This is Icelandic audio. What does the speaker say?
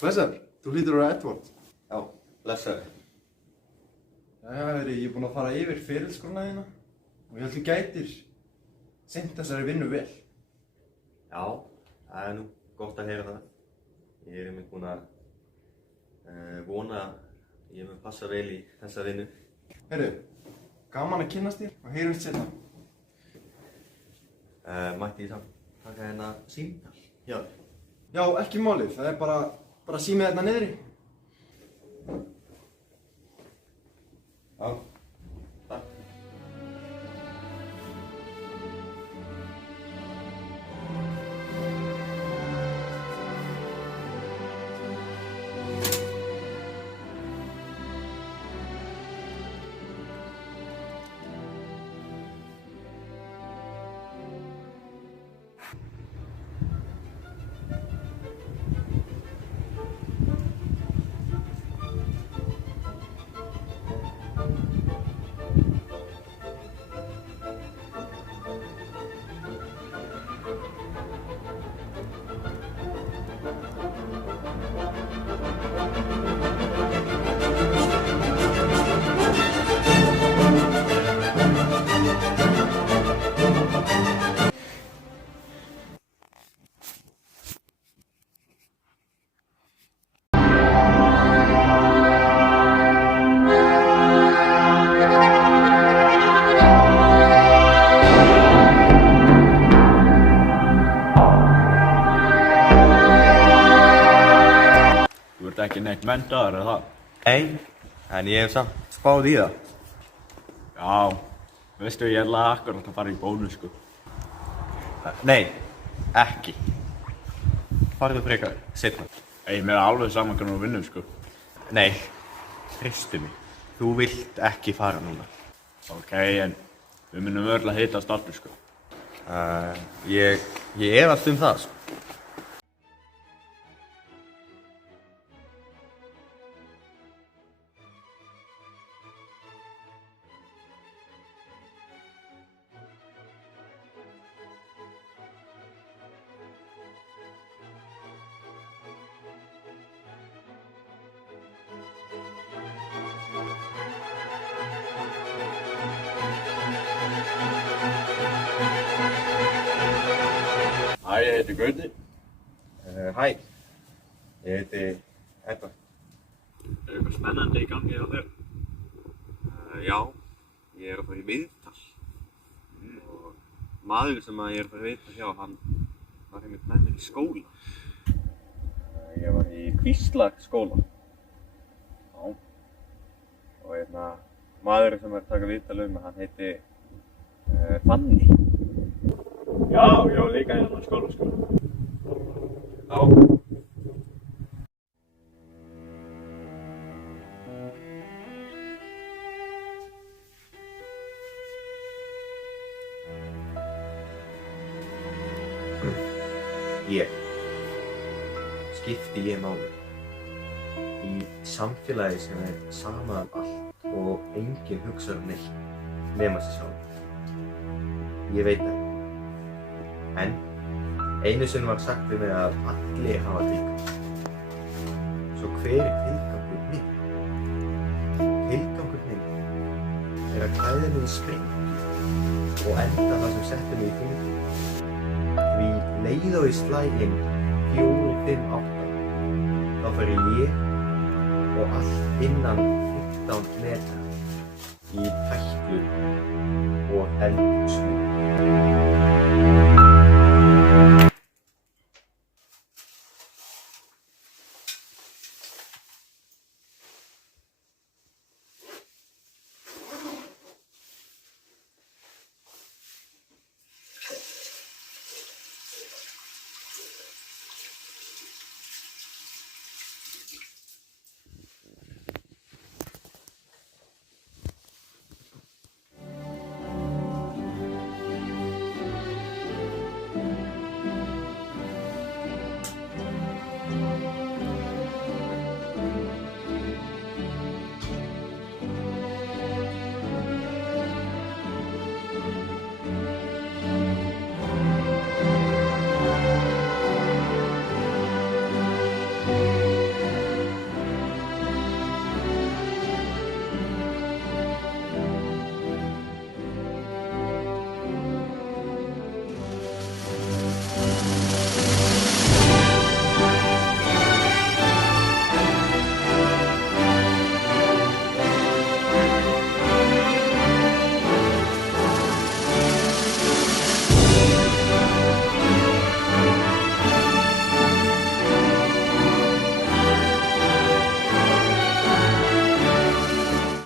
Blessaður, þú hlýtur að vera Edvard. Já, blessaður. Jæja, ég er búinn að fara yfir ferilskrona þína og ég held þú gætir sinnt þessari vinnu vel. Já, það nú gott að heyra það. Ég einmitt búinn að vona að ég mun passa vel í þessa vinnu. Heyrðu, gaman að kynnast þér og heyrumst seinna. Mætti ég samt taka hérna símtal hjá þér? Já, ekki málið, það er bara símið hérna niðri. Já, takk. Þú ert ekki neitt menntaður, er það? Nei, en ég hef samt spáð í það. Já, veistu, ég ætlaði akkurat að fara í bónus, sko. Nei, ekki. Farðu frekar, seinna. Ég mér er alveg saman hvernig þú vinnur, sko. Nei, hristu mig. Þú vilt ekki fara núna. Ok, en við munum örgulega hittast aftur, sko. Ég efast það, sko. Hæ, ég heiti Gauti. Hæ, ég heiti Edvard. Er eitthvað spennandi í gangi hjá þér? Já, ég er að fara í viðtal. Og maður sem ég er að fara í viðtal hjá, hann var einmitt með mér í skóla. Ég var í Kvíslaskóla. Já. Og maðurinn sem er að taka viðtal hann heiti Fanny. Já, ég var líka hérna á skóla, sko. Já. Skipti ég máli í samfélagi sem er sama allt og enginn hugsar neitt nema sig sjálf. Ég veit það. En einu sinni var sagt við mig að allir hafa tilgang. Svo hver er tilgangur minn? Tilgangur minn er að klæða mig í sprengju og enda það sem setti mig í þungi. Því leið og í slæginn 4, 5, 8 þá fer ég og allt innan 15 metra í hættu og eldi.